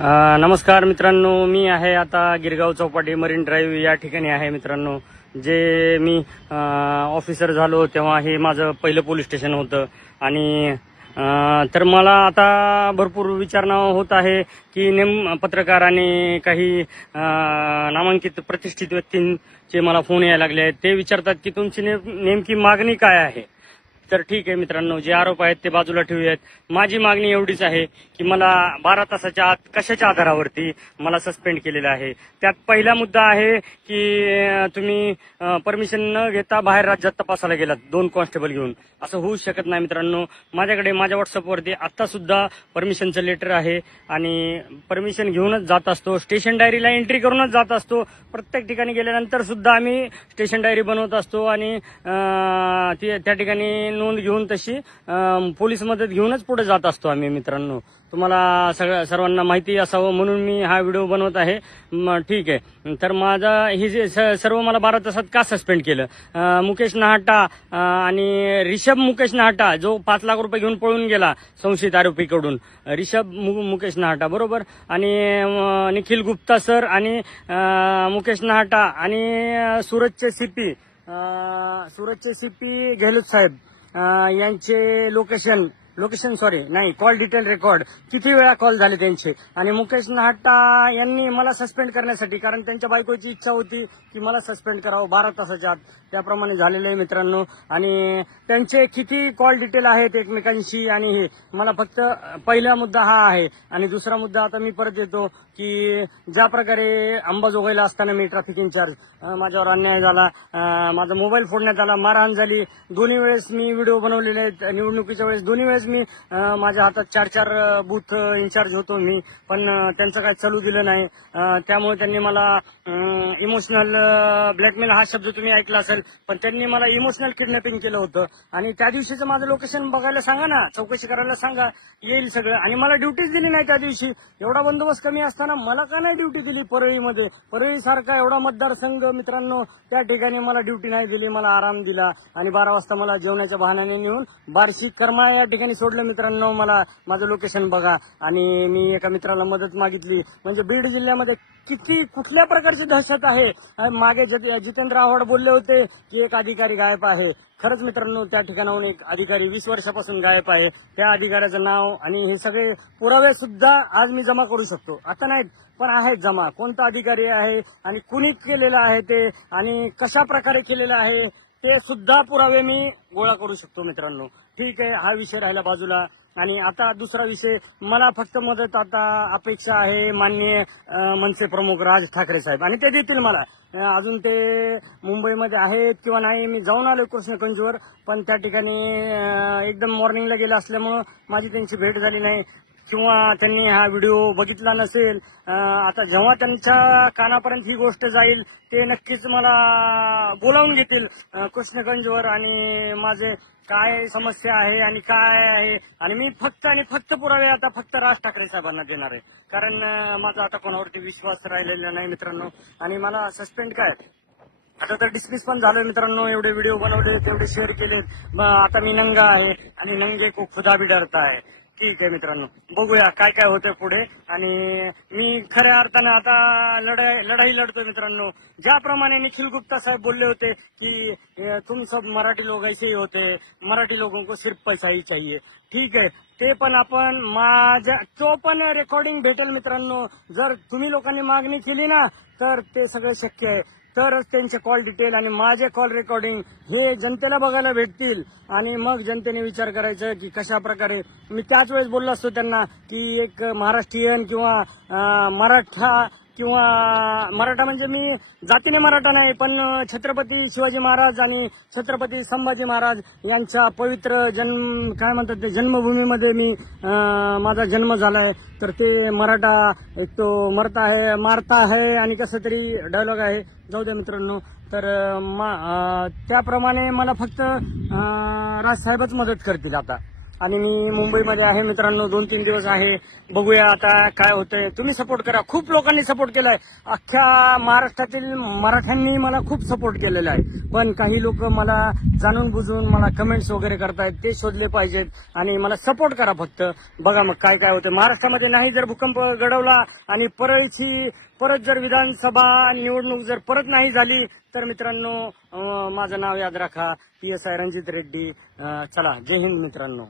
नमस्कार मित्रांनो, मी आहे आता गिरगाव चौपाटी मरीन ड्राईव्ह या ठिकाणी आहे मित्रांनो. जे मी ऑफिसर झालो तेव्हा हे माझं पहिलं पोलीस स्टेशन होतं आणि तर मला आता भरपूर विचारणा होत आहे की पत्रकार आणि काही नामांकित प्रतिष्ठित व्यक्तींचे मला फोन यायला लागले आहेत. ते विचारतात की तुमची नेमकी मागणी काय आहे. तर ठीक आहे मित्रांनो, जे आरोप आहेत ते बाजूला ठेवूयात. माझी मागणी एवढीच आहे की मला 12 तासाच्या आत कशाच्या आधारावरती मला सस्पेंड केलेलं आहे. त्यात पहिला मुद्दा आहे की तुम्ही परमिशन न घेता बाहेर राज्यात तपासायला गेलात 2 कॉन्स्टेबल घेऊन. असं होऊ शकत नाही मित्रांनो. माझ्याकडे माझ्या व्हॉट्सअपवरती आता सुद्धा परमिशनचं लेटर आहे आणि परमिशन घेऊनच जात असतो. स्टेशन डायरीला एंट्री करूनच जात असतो. प्रत्येक ठिकाणी गेल्यानंतर सुद्धा आम्ही स्टेशन डायरी बनवत असतो आणि त्या ठिकाणी नोंद घेऊन तशी पोलीस मदत घेऊनच पुढे जात असतो आम्ही मित्रांनो. तुम्हाला सर्वांना माहिती असावं म्हणून मी हा व्हिडिओ बनवत आहे. ठीक आहे, तर माझा हे जे सर्व मला 12 तासात का सस्पेंड केलं. मुकेश नाहटा आणि रिषभ मुकेश नाहटा जो 5 लाख रुपये घेऊन पळून गेला संशयित आरोपीकडून, रिषभ मुकेश नाहटा बरोबर, आणि निखिल गुप्ता सर आणि मुकेश नाहटा आणि सुरतचे सीपी गेहलोत साहेब यांचे कॉल डिटेल रेकॉर्ड किती वेळा कॉल झाले त्यांचे. आणि मुकेश नाहटा यांनी मला सस्पेंड करण्यासाठी, कारण त्यांच्या बायकोची इच्छा होती की मला सस्पेंड करावं 12 तासाच्या आत, त्याप्रमाणे झालेले आहे मित्रांनो. आणि त्यांचे किती कॉल डिटेल आहेत एकमेकांशी. आणि हे मला फक्त पहिला मुद्दा हा आहे. आणि दुसरा मुद्दा आता मी परत येतो की ज्या प्रकारे अंबाजोगाईला असताना मी ट्रॅफिक इंचार्ज, माझ्यावर अन्याय झाला, माझा मोबाईल फोडण्यात आला, मारहाण झाली. दोन्ही वेळेस मी व्हिडिओ बनवलेले आहेत. निवडणुकीच्या वेळेस दोन्ही वेळेस मी माझ्या हातात 4 बूथ इंचार्ज होतो मी, पण त्यांचं काय चालू दिलं नाही. त्यामुळे त्यांनी मला इमोशनल ब्लॅकमेल हा शब्द तुम्ही ऐकला असेल, पण त्यांनी मला इमोशनल किडनॅपिंग केलं होतं. आणि त्या दिवशीचं माझं लोकेशन बघायला सांगा ना, चौकशी करायला सांगा, येईल सगळं. आणि मला ड्युटीच दिली नाही त्या दिवशी. एवढा बंदोबस्त कमी असताना मला का नाही ड्युटी दिली परळीमध्ये. परळी सारखा एवढा मतदारसंघ मित्रांनो, त्या ठिकाणी मला ड्युटी नाही दिली, मला आराम दिला. आणि 12 वाजता मला जेवणाच्या बहाण्याने नेऊन बार्शी कर्मा या ठिकाणी सोडलं मित्रांनो. मला माझं लोकेशन बघा. आणि मी एका मित्राला मदत मागितली. म्हणजे बीड जिल्ह्यामध्ये कुठल्या प्रकारची दहशत आहे. मागे जितेंद्र आव्हाड बोलले होते की एक अधिकारी गायब आहे. खरंच मित्रांनो, त्या ठिकाणाहून एक अधिकारी 20 वर्षापासून गायब आहे. त्या अधिकाऱ्याचं नाव आणि हे सगळे पुरावे सुद्धा आज मी जमा करू शकतो. आता नाहीत पण आहेत जमा. कोणता अधिकारी आहे आणि कुणी केलेलं आहे ते आणि कशा प्रकारे केलेलं आहे ते सुद्धा पुरावे मी गोळा करू शकतो मित्रांनो. ठीक आहे, हा विषय राहिला बाजूला. आणि आता दुसरा विषय, मला फक्त मदत आता अपेक्षा आहे माननीय मनसे प्रमुख राज ठाकरे साहेब, आणि ते देतील मला. अजून ते मुंबईमध्ये आहेत किंवा नाही, मी जाऊन आलो कृष्णगंजवर, पण त्या ठिकाणी एकदम मॉर्निंगला गेले असल्यामुळं माझी त्यांची भेट झाली नाही किंवा त्यांनी हा व्हिडिओ बघितला नसेल. आता जेव्हा त्यांच्या कानापर्यंत ही गोष्ट जाईल ते नक्कीच मला बोलावून घेतील कृष्णगंजवर, आणि माझे काय समस्या आहे आणि काय आहे. आणि मी फक्त पुरावे आता फक्त राज ठाकरे साहेबांना देणार आहे, कारण माझा आता कोणावरती विश्वास राहिलेला नाही मित्रांनो. आणि मला सस्पेंड काय, आता तर डिसमिस पण झालोय मित्रांनो. एवढे व्हिडिओ बनवले, तेवढे शेअर केलेत. आता मी नंगा आहे आणि नंगे को खुदा भी डरता है. ठीक आहे मित्रांनो, बघूया काय काय होतंय पुढे. आणि मी खऱ्या अर्थानं आता लढाई लढतोय मित्रांनो. ज्याप्रमाणे निखिल गुप्ता साहेब बोलले होते की तुम सब मराठी लोग ऐसे ही होते, मराठी लोगों को सिर्फ पैसा ही चाहिए. ठीक आहे, ते पण आपण तो पण रेकॉर्डिंग भेटेल मित्रांनो. जर तुम्ही लोकांनी मागणी केली ना तर ते सगळं शक्य आहे. तरच त्यांचे कॉल डिटेल आणि माझे कॉल रेकॉर्डिंग हे जनतेला बघायला भेटतील. आणि मग जनतेने विचार करायचा की कशा प्रकारे. मी त्याच वेळेस बोललो असतो त्यांना की एक महाराष्ट्रीयन किंवा मराठा म्हणजे मी जातीने मराठा नाही, पण छत्रपती शिवाजी महाराज आणि छत्रपती संभाजी महाराज यांच्या पवित्र जन्मभूमीमध्ये मी माझा जन्म झालाय. तर ते मराठा एक तो मारता है आणि कसं तरी डायलॉग आहे, जाऊ द्या मित्रांनो. तर त्याप्रमाणे मला फक्त राजसाहेबच मदत करतील आता. आणि मी मुंबईमध्ये आहे मित्रांनो, 2-3 दिवस आहे. बघूया आता काय होतंय. तुम्ही सपोर्ट करा. खूप लोकांनी सपोर्ट केलाय. अख्ख्या महाराष्ट्रातील मराठ्यांनी मला खूप सपोर्ट केलेला आहे. पण काही लोक मला जाणून बुजून मला कमेंट्स वगैरे करतायत, ते शोधले पाहिजेत आणि मला सपोर्ट करा फक्त. बघा मग काय काय होतं. महाराष्ट्रामध्ये नाही जर भूकंप घडवला आणि परत जर विधानसभा निवडणूक जर परत नाही झाली तर मित्रांनो माझं नाव याद राखा, PSI रणजित रेड्डी. चला, जय हिंद मित्रांनो.